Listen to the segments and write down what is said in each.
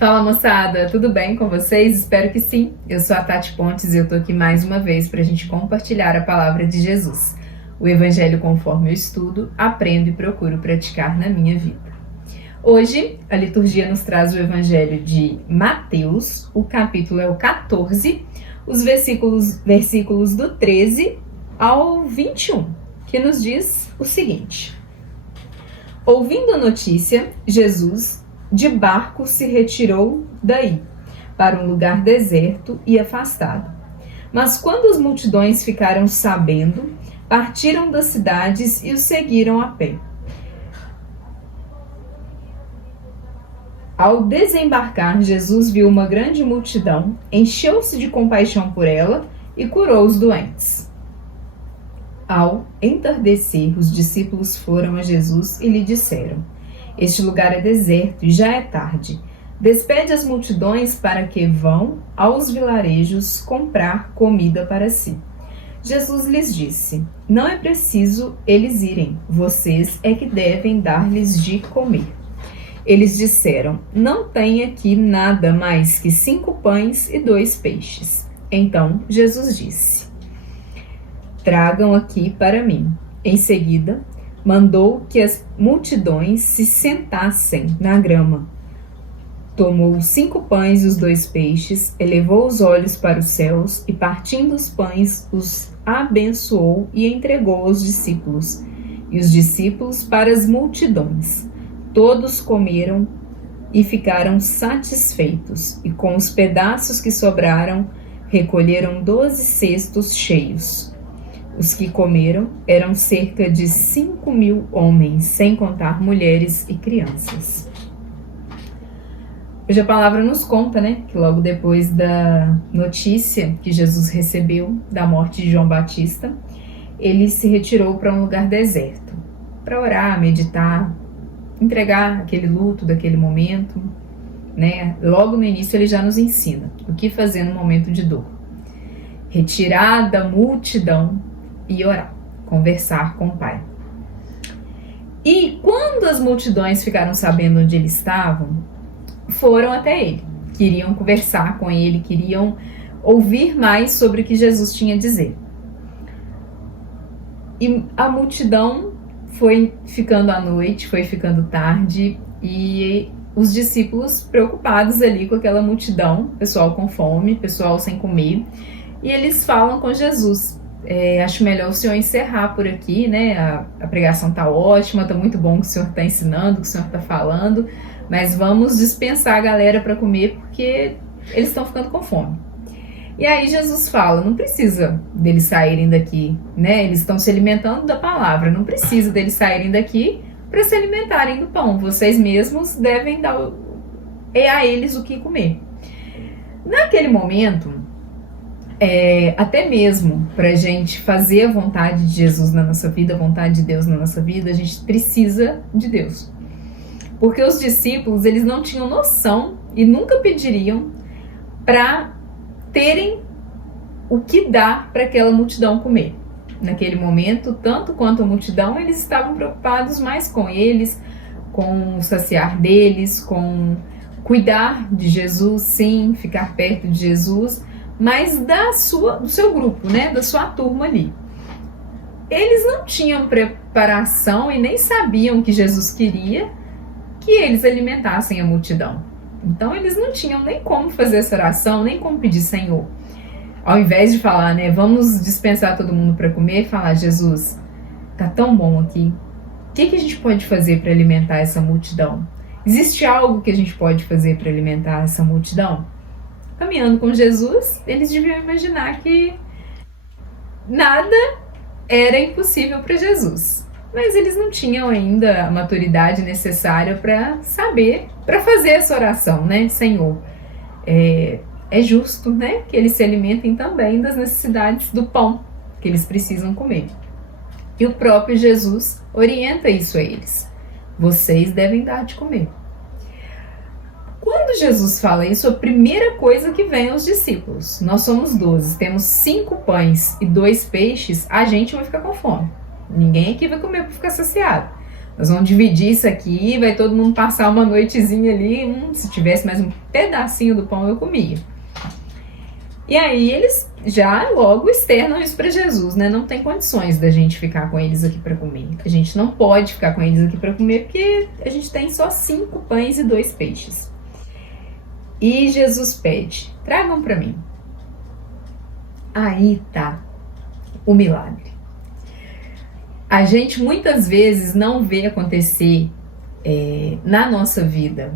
Fala moçada, tudo bem com vocês? Espero que sim. Eu sou a Tati Pontes e eu tô aqui mais uma vez para a gente compartilhar a palavra de Jesus. O Evangelho conforme eu estudo, aprendo e procuro praticar na minha vida. Hoje, a liturgia nos traz o Evangelho de Mateus, o capítulo é o 14, os versículos do 13 ao 21, que nos diz o seguinte: Ouvindo a notícia, Jesus de barco se retirou daí, para um lugar deserto e afastado. Mas quando as multidões ficaram sabendo, partiram das cidades e o seguiram a pé. Ao desembarcar, Jesus viu uma grande multidão, encheu-se de compaixão por ela e curou os doentes. Ao entardecer, os discípulos foram a Jesus e lhe disseram: Este lugar é deserto e já é tarde. Despede as multidões para que vão aos vilarejos comprar comida para si. Jesus lhes disse: Não é preciso eles irem, vocês é que devem dar-lhes de comer. Eles disseram: Não tem aqui nada mais que 5 pães e 2 peixes. Então Jesus disse: Tragam aqui para mim. Em seguida, mandou que as multidões se sentassem na grama. Tomou os 5 pães e os 2 peixes, elevou os olhos para os céus e, partindo os pães, os abençoou e entregou aos discípulos, e os discípulos para as multidões. Todos comeram e ficaram satisfeitos, e com os pedaços que sobraram, recolheram 12 cestos cheios. Os que comeram eram cerca de 5.000 homens, sem contar mulheres e crianças. Hoje a palavra nos conta, que logo depois da notícia que Jesus recebeu da morte de João Batista, ele se retirou para um lugar deserto, para orar, meditar, entregar aquele luto daquele momento. Logo no início ele já nos ensina o que fazer no momento de dor. Retirar da multidão e orar, conversar com o Pai. E quando as multidões ficaram sabendo onde eles estavam, foram até ele. Queriam conversar com ele, queriam ouvir mais sobre o que Jesus tinha a dizer. E a multidão foi ficando à noite, foi ficando tarde, e os discípulos preocupados ali com aquela multidão, pessoal com fome, pessoal sem comer, e eles falam com Jesus: acho melhor o senhor encerrar por aqui, a pregação tá ótima, tá muito bom o que o senhor está ensinando, o que o senhor está falando, mas vamos dispensar a galera para comer porque eles estão ficando com fome. E aí Jesus fala: não precisa deles saírem daqui, eles estão se alimentando da palavra, não precisa deles saírem daqui para se alimentarem do pão, vocês mesmos devem dar a eles o que comer. Naquele momento, até mesmo para a gente fazer a vontade de Jesus na nossa vida, a vontade de Deus na nossa vida, a gente precisa de Deus. Porque os discípulos, eles não tinham noção e nunca pediriam para terem o que dar para aquela multidão comer. Naquele momento, tanto quanto a multidão, eles estavam preocupados mais com eles, com o saciar deles, com cuidar de Jesus, sim, ficar perto de Jesus, mas do seu grupo, da sua turma ali. Eles não tinham preparação e nem sabiam que Jesus queria que eles alimentassem a multidão. Então eles não tinham nem como fazer essa oração, nem como pedir: Senhor. Ao invés de falar, vamos dispensar todo mundo para comer, falar: Jesus, tá tão bom aqui. O que a gente pode fazer para alimentar essa multidão? Existe algo que a gente pode fazer para alimentar essa multidão? Caminhando com Jesus, eles deviam imaginar que nada era impossível para Jesus. Mas eles não tinham ainda a maturidade necessária para saber, para fazer essa oração, Senhor, é justo, que eles se alimentem também das necessidades do pão que eles precisam comer. E o próprio Jesus orienta isso a eles: vocês devem dar de comer. Quando Jesus fala isso, a primeira coisa que vem aos discípulos: nós somos 12, temos 5 pães e 2 peixes, a gente vai ficar com fome. Ninguém aqui vai comer para ficar saciado. Nós vamos dividir isso aqui, vai todo mundo passar uma noitezinha ali. Se tivesse mais um pedacinho do pão, eu comia. E aí eles já logo externam isso para Jesus, né? Não tem condições da gente ficar com eles aqui para comer. A gente não pode ficar com eles aqui para comer porque a gente tem só 5 pães e 2 peixes. E Jesus pede: tragam para mim. Aí tá o milagre. A gente muitas vezes não vê acontecer na nossa vida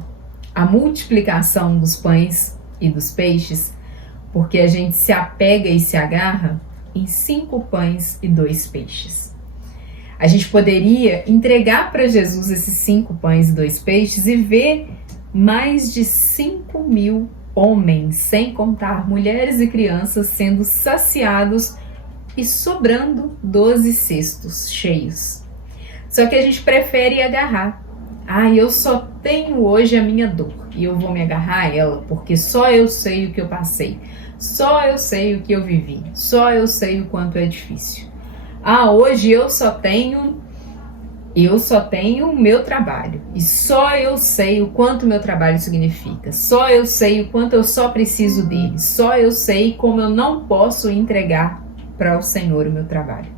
a multiplicação dos pães e dos peixes, porque a gente se apega e se agarra em 5 pães e 2 peixes. A gente poderia entregar para Jesus esses 5 pães e 2 peixes e ver mais de 5.000 homens, sem contar mulheres e crianças, sendo saciados e sobrando 12 cestos cheios. Só que a gente prefere agarrar. Eu só tenho hoje a minha dor e eu vou me agarrar a ela porque só eu sei o que eu passei. Só eu sei o que eu vivi, só eu sei o quanto é difícil. Hoje eu só tenho o meu trabalho e só eu sei o quanto meu trabalho significa. Só eu sei o quanto eu só preciso dele. Só eu sei como eu não posso entregar para o Senhor o meu trabalho.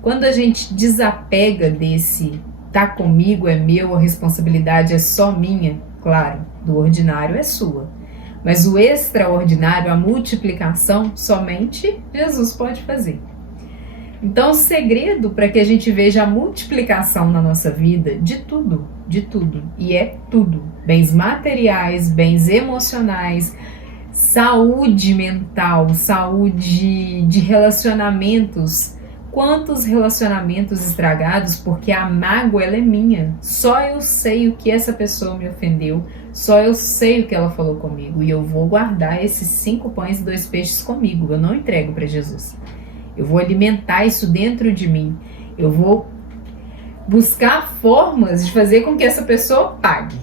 Quando a gente desapega desse tá comigo, é meu, a responsabilidade é só minha, claro, do ordinário é sua. Mas o extraordinário, a multiplicação, somente Jesus pode fazer. Então, o segredo para que a gente veja a multiplicação na nossa vida de tudo, e é tudo, bens materiais, bens emocionais, saúde mental, saúde de relacionamentos. Quantos relacionamentos estragados porque a mágoa ela é minha. Só eu sei o que essa pessoa me ofendeu. Só eu sei o que ela falou comigo. E eu vou guardar esses 5 pães e 2 peixes comigo. Eu não entrego para Jesus. Eu vou alimentar isso dentro de mim. Eu vou buscar formas de fazer com que essa pessoa pague.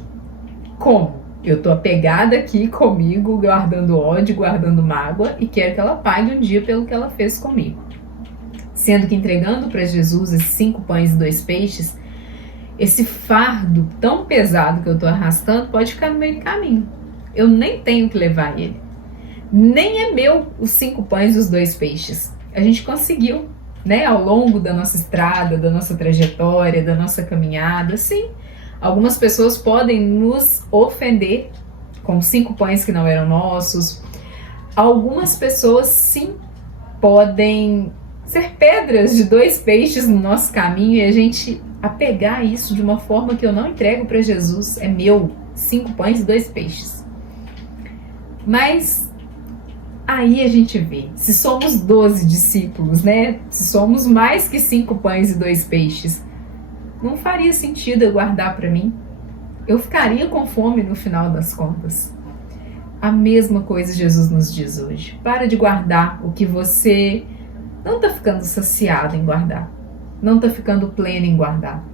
Como? Eu tô apegada aqui comigo, guardando ódio, guardando mágoa. E quero que ela pague um dia pelo que ela fez comigo. Sendo que entregando para Jesus esses 5 pães e 2 peixes, esse fardo tão pesado que eu estou arrastando pode ficar no meio do caminho. Eu nem tenho que levar ele. Nem é meu os 5 pães e os 2 peixes. A gente conseguiu, né, ao longo da nossa estrada, da nossa trajetória, da nossa caminhada. Sim, algumas pessoas podem nos ofender com 5 pães que não eram nossos. Algumas pessoas, sim, podem ser pedras de 2 peixes no nosso caminho e a gente apegar isso de uma forma que eu não entrego para Jesus. É meu, 5 pães e 2 peixes. Mas aí a gente vê, se somos 12 discípulos, né? Se somos mais que 5 pães e 2 peixes, não faria sentido eu guardar para mim? Eu ficaria com fome no final das contas. A mesma coisa Jesus nos diz hoje. Para de guardar o que você não está ficando saciado em guardar. Não está ficando pleno em guardar.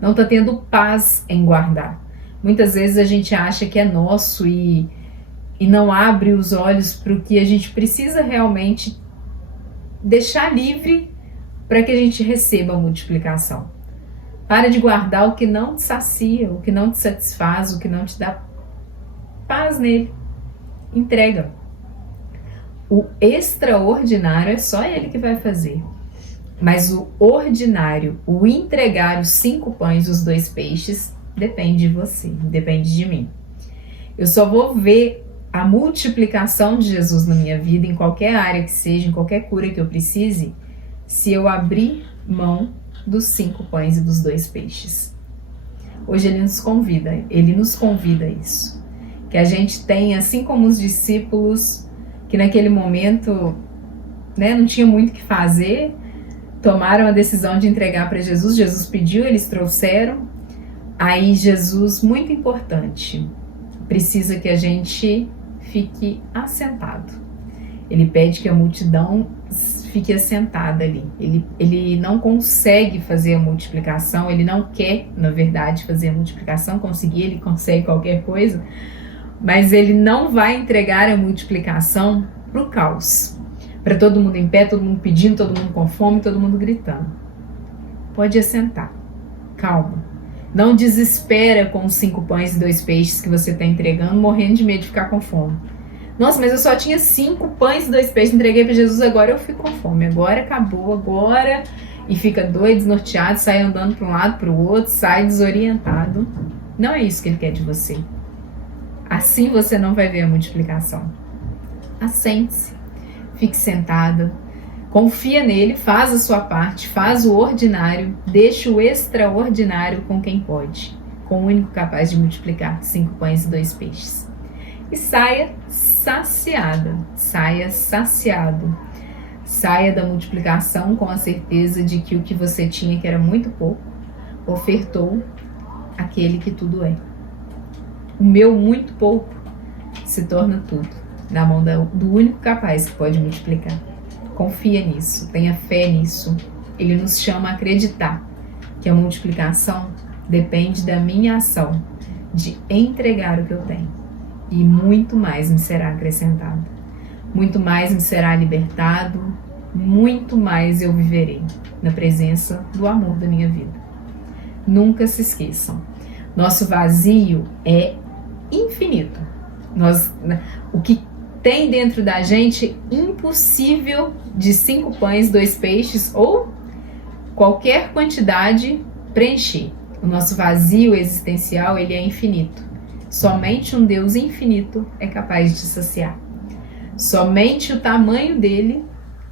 Não está tendo paz em guardar. Muitas vezes a gente acha que é nosso e não abre os olhos para o que a gente precisa realmente deixar livre para que a gente receba a multiplicação. Para de guardar o que não te sacia, o que não te satisfaz, o que não te dá paz nele. Entrega. O extraordinário é só ele que vai fazer. Mas o ordinário, o entregar os 5 pães e os 2 peixes, depende de você, depende de mim. Eu só vou ver a multiplicação de Jesus na minha vida, em qualquer área que seja, em qualquer cura que eu precise, se eu abrir mão dos 5 pães e dos 2 peixes. Hoje ele nos convida a isso. Que a gente tenha, assim como os discípulos, que naquele momento, né, não tinha muito o que fazer, tomaram a decisão de entregar para Jesus. Jesus pediu, eles trouxeram. Aí Jesus, muito importante, precisa que a gente fique assentado. Ele pede que a multidão fique assentada ali. Ele não consegue fazer a multiplicação, ele não quer, na verdade, fazer a multiplicação, ele consegue qualquer coisa, mas ele não vai entregar a multiplicação para o caos. Para todo mundo em pé, todo mundo pedindo, todo mundo com fome, todo mundo gritando. Pode assentar. Calma. Não desespera com os 5 pães e 2 peixes que você está entregando, morrendo de medo de ficar com fome. Nossa, mas eu só tinha 5 pães e 2 peixes, entreguei para Jesus, agora eu fico com fome. Agora acabou, agora... E fica doido, desnorteado, sai andando para um lado, para o outro, sai desorientado. Não é isso que ele quer de você. Assim você não vai ver a multiplicação. Assente-se, fique sentada, confia nele, faz a sua parte, faz o ordinário, deixa o extraordinário com quem pode, com o único capaz de multiplicar 5 pães e 2 peixes. E saia saciada, saia saciado, saia da multiplicação com a certeza de que o que você tinha, que era muito pouco, ofertou aquele que tudo é. O meu muito pouco se torna tudo, na mão do único capaz que pode multiplicar. Confia nisso, tenha fé nisso. Ele nos chama a acreditar que a multiplicação depende da minha ação de entregar o que eu tenho. E muito mais me será acrescentado. Muito mais me será libertado, muito mais eu viverei na presença do amor da minha vida. Nunca se esqueçam, nosso vazio é infinito. O que tem dentro da gente, impossível de 5 pães, 2 peixes ou qualquer quantidade preencher. O nosso vazio existencial, ele é infinito. Somente um Deus infinito é capaz de saciar. Somente o tamanho dele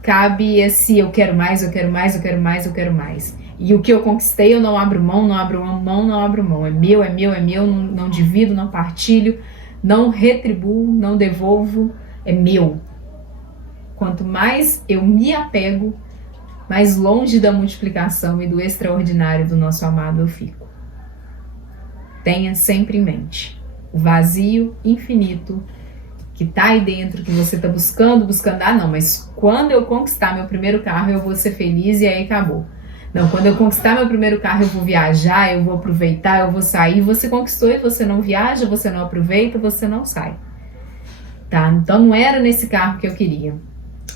cabe esse eu quero mais, eu quero mais, eu quero mais, eu quero mais. E o que eu conquistei eu não abro mão, não abro mão, não abro mão. É meu, é meu, é meu, não divido, não partilho, não retribuo, não devolvo, é meu. Quanto mais eu me apego, mais longe da multiplicação e do extraordinário do nosso amado eu fico. Tenha sempre em mente o vazio infinito que tá aí dentro, que você tá buscando, não, mas quando eu conquistar meu primeiro carro eu vou ser feliz e aí acabou. Não, quando eu conquistar meu primeiro carro eu vou viajar, eu vou aproveitar, eu vou sair. Você conquistou e você não viaja, você não aproveita, você não sai. Tá? Então não era nesse carro que eu queria.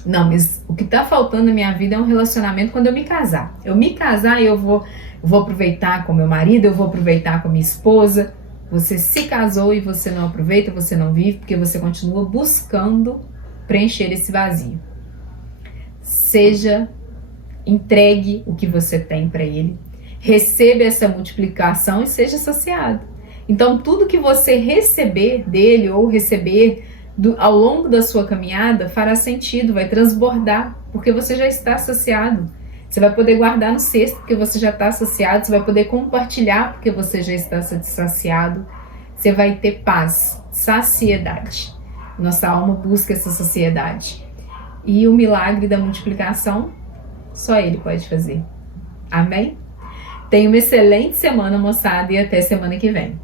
Não, mas o que tá faltando na minha vida é um relacionamento quando eu me casar. Eu me casar e eu vou aproveitar com meu marido, eu vou aproveitar com minha esposa. Você se casou e você não aproveita, você não vive, porque você continua buscando preencher esse vazio. Entregue o que você tem para ele, receba essa multiplicação e seja saciado. Então, tudo que você receber dele ou receber ao longo da sua caminhada fará sentido, vai transbordar, porque você já está saciado. Você vai poder guardar no cesto, porque você já está saciado. Você vai poder compartilhar, porque você já está saciado. Você vai ter paz, saciedade. Nossa alma busca essa saciedade. E o milagre da multiplicação, só ele pode fazer. Amém? Tenha uma excelente semana, moçada, e até semana que vem.